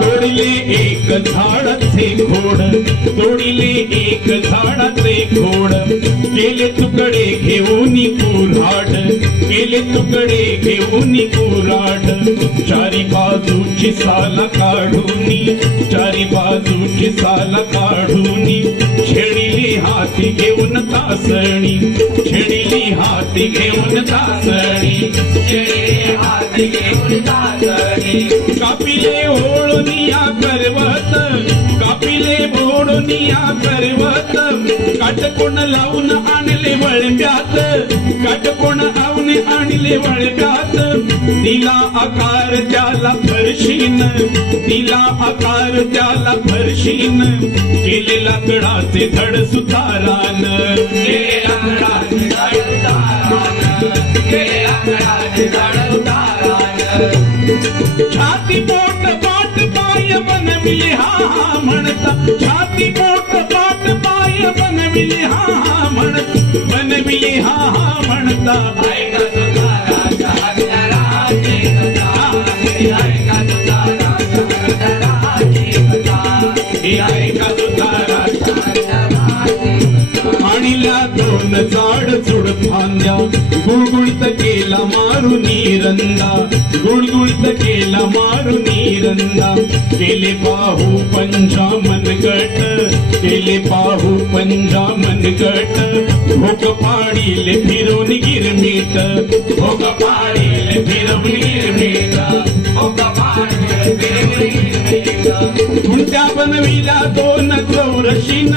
तोडले एक झाडाचे घोड तोडिले एक झाडाचे घोड केले तुकडे घेऊन कुऱ्हाड केले तुकडे घेऊन कुऱ्हाड. चारी बाजूची साला काढून चारी बाजूची साला काढून छेडी हाती घेऊन तासणी छेडिली हाती घेऊन तासणी छेडिली हाती घेऊन तासणी. कापिले ओळूनिया पर्वत कापिले ओढूनिया पर्वत. काटकोण लावून आणले वळप्यात काटकोण लावून आणले वळप्यात दिला आकार त्याला फरशीन दिला आकार त्याला फरशीन. केले लाकडाचे धड सुतारान केले लाकडाचे धड हा म्हणता छाती पोट पाट पाय बनविली हा हा म्हणता बनविली हा हा म्हणता. दोन जाड चुड फांद्या गुळगुळत केला मारुनी रंदा गुळगुळत केला मारुनी रंदा केले पाहू पंचामन गट. केले पाहू पंचामन गट. भोग पाडीले फिरवून गिरमीत. भोग पाडीले फिरवून गिरमीत. भोग पाडीले फिरवून गिरमीट कुंट्या बनविला दोन चौरशीन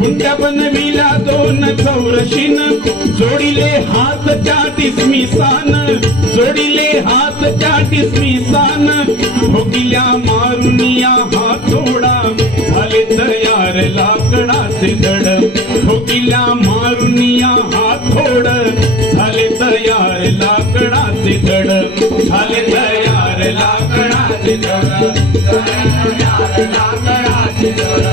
कुंट्या बनविला दोन चौरशीन. जोडिले हात त्या टिसमिसान जोडिले हात त्या टिसमिसान भोगिल्या मारुनिया हातोडा झाले तयार लाकडाचे दड भोगिल्या मारुनिया हातोड झाले तयार लाकडाचे दड तयार लाकडाचे धड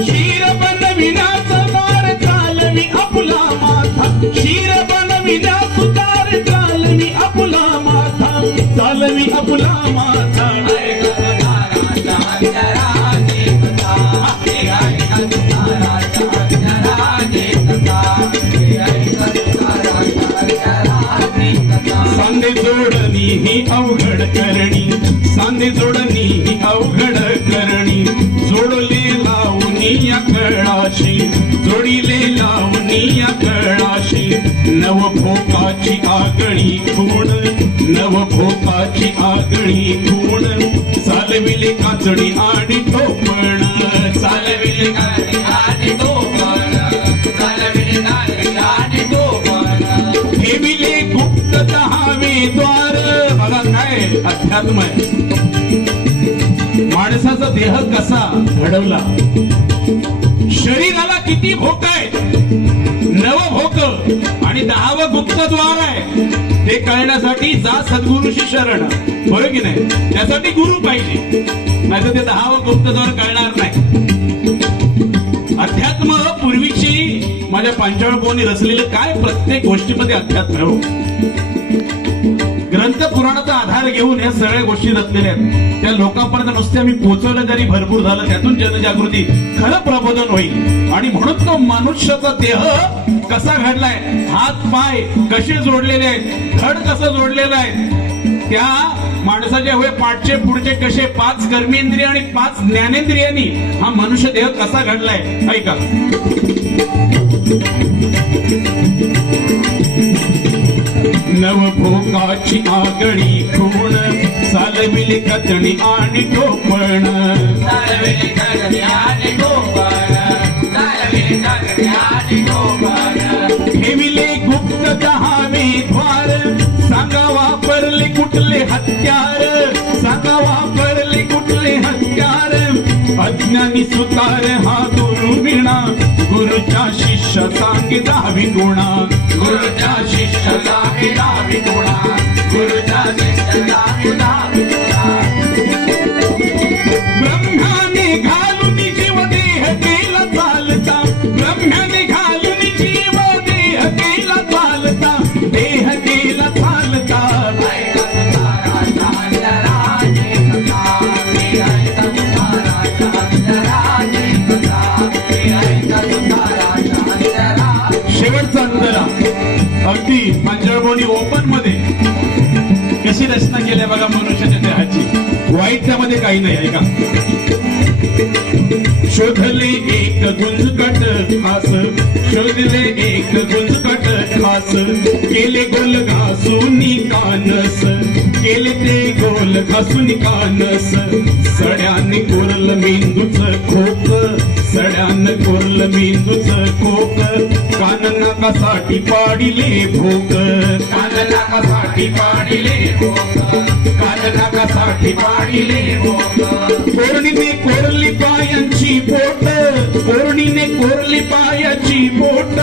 क्षीर आपला माथा क्षीर सुतार आपला माथा आपला माथा कळाशी जोडिले लावणी या कळाशी. नव आगळी खूण नव आगळी खूण. चालविले काचणी आणि ठोपण चालविले आणि चालविले आणि ठेविले गुप्त दहावे द्वार बघा काय अध्यात्म आहे. माणसाचा देह कसा घडवला? शरीराला किती भोक आहे? नव भोक आणि दहावं गुप्त द्वार आहे. ते कळण्यासाठी जा सद्गुरुशी शरण. बरोबर की नाही? त्यासाठी गुरु पाहिजे. नाही ते दहावं गुप्त द्वार कळणार नाही. अध्यात्म पूर्वीची माझ्या पांचाळपोनी रचलेलं काय प्रत्येक गोष्टीमध्ये अध्यात्म हो. ग्रंथ पुराणाचा आधार घेऊन या सगळ्या गोष्टी रचलेल्या आहेत. त्या लोकांपर्यंत नुसते आम्ही पोहोचवलं तरी भरपूर झालं त्यातून जनजागृती खरं प्रबोधन होईल. आणि म्हणून तो मनुष्याचा देह कसा घडलाय? हात पाय कसे जोडलेले आहेत? धड कसं जोडलेलं आहे? त्या माणसाच्या होय पाठचे पुढचे कसे? पाच कर्मेंद्रिय आणि पाच ज्ञानेंद्रियांनी हा मनुष्य देह कसा घडलाय? ऐका. नवभोगाची आगळी खूण चालविले कथणी आणि टोपण. ठेविले गुप्त दहावे द्वार सांगा वापरले कुठले हत्यार सांगा वापरले कुठले हत्यार. अज्ञानी सुतारे हा दुर्विणा गुरुच्या शिष्य सांगे दहावी गुणा. गुरुच्या शिष्य सांगे दहावी गुणा. गुरुच्या शिष्य सांगे दहावी कशी रचना बघा मनुष्याच्या देहाची. वाईट त्यामध्ये काही नाही ऐका. शोधले एक गुंजकट खास. शोधले एक गुंजकट खास. केले गोल घासून कानस. केले ते गोल घासून कानस. सड्याने कोरल मेंदूच खो सड्यानं कोरल मेंदूच खोक कान नाकासाठी पाडिले भोक. कान नाकासाठी पाडिले भोक. कान नाकासाठी पाडिले भोक. कोरणीने कोरली पायांची बोट. कोरणीने कोरली पायाची बोट.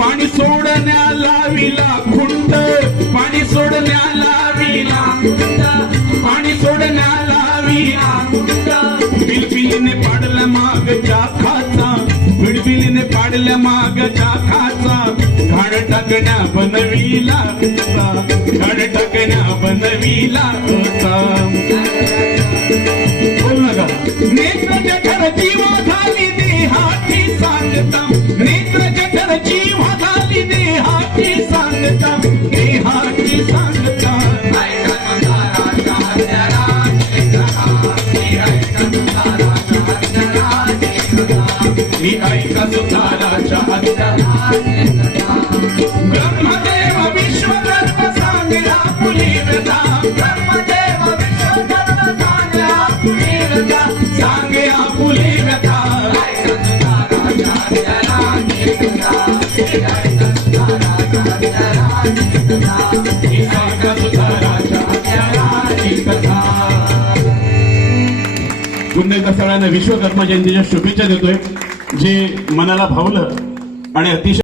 पाणी सोडण्याला विला खुंट. पाडल्या मागच्या घाण टाकण्या बनविला घाण टाकण्या बनविला नेत्र जठर जीवा झाली देहाची सांगता. नेत्र जठर जीवा झाली देहाची सांगता. देहाची सांगता. मी ऐका सुताराच्या हत्या ब्रह्मदेव विश्वकर्म सांगला ब्रह्मदेव सांगला सुताराच्या पुन्हा सगळ्यांना विश्वकर्मा जयंतीच्या शुभेच्छा देतोय. जे मनाला भावलं आणि अतिशय